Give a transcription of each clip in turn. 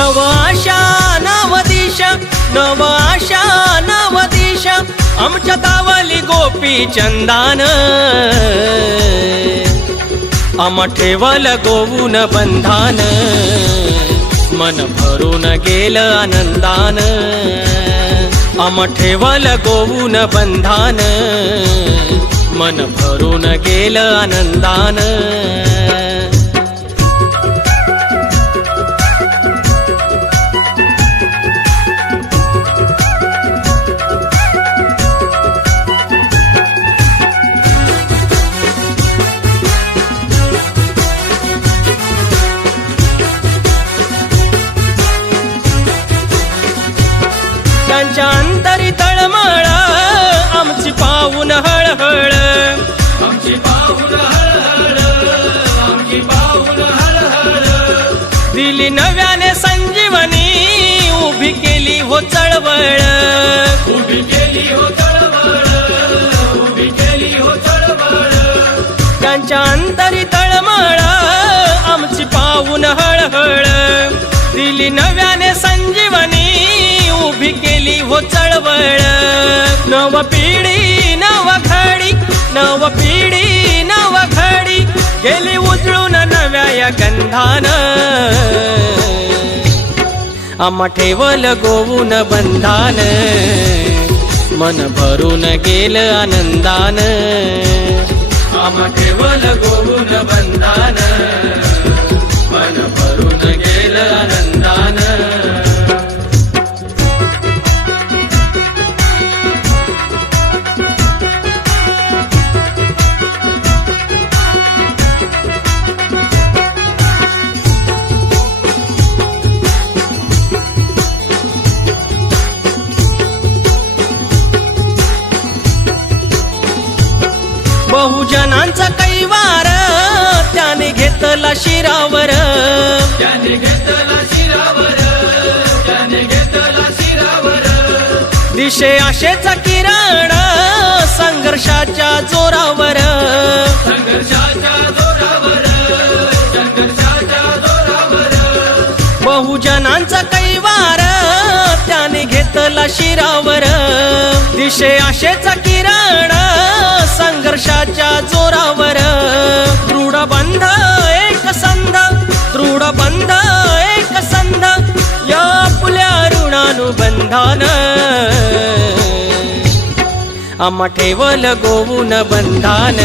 नव आशा नव दिशा नव आशा नव दिशा आमच्या तावली गोपी चंदान. आम ठेवल गोवून बंधान. मन भरून गेल आनंदान. आम ठेवल गोवून बंधान. मन भरून गेल आनंदान. त्यांच्या अंतरी तळमळ आमची पाहून हळहळ. आमची पाहून हळहळ आमची पाहून हळहळ. दिली नव्याने संजीवनी उभी केली हो चळवळ. उभी केली हो चळवळ उभी केली हो चळवळ. त्यांच्या अंतरी तळमळ आमची पाहून हळहळ. दिली नव्याने चळवळ. नव पिढी नव घडी. नव पिढी नव घडी. गेली उजळून नव्या या गंधान. आम्हा ठेवल गोवून बंधान. मन भरून गेल आनंदान. आम्हा ठेवल गोवून बंधान. मन भरून गेल आनंदान. बहुजनांचा कैवार त्याने घेतला शिरावर. त्याने घेतला शिरावर त्याने घेतला शिरावर. दिशे आशेचा किरण संघर्षाच्या जोरावर. संघर्षाच्या जोरावर संघर्षाच्या जोरावर. बहुजनांचा कैवार त्याने घेतला शिरावर. दिशे आशेचा किरण संघर्षाच्या जोरावर. दृढ बंध एक संध दृढ बंध एक संध या आपल्या ऋणानुबंधान. आम्हा ठेवल गोवून बंधान.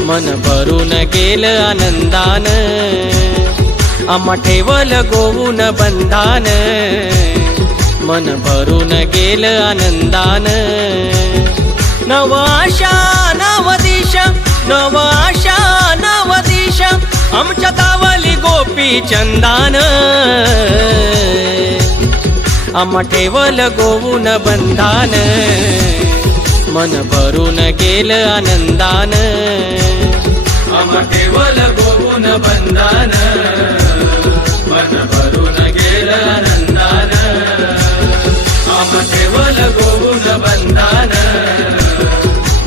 मन भरून गेल आनंदान. आम्हा ठेवल गोवून बंधान. मन भरून गेल आनंदान. नव आशा नव दिशा नव आशा नव दिशा आमच्या तावली गोपी चंदान. आम्हा ठेवल गोवून बंधान. मन भरून गेल आनंदान. आम्हा ठेवल गोवून बंधान. मन भरून गेल आनंदान. आम्हा ठेवल गोवून बंधान.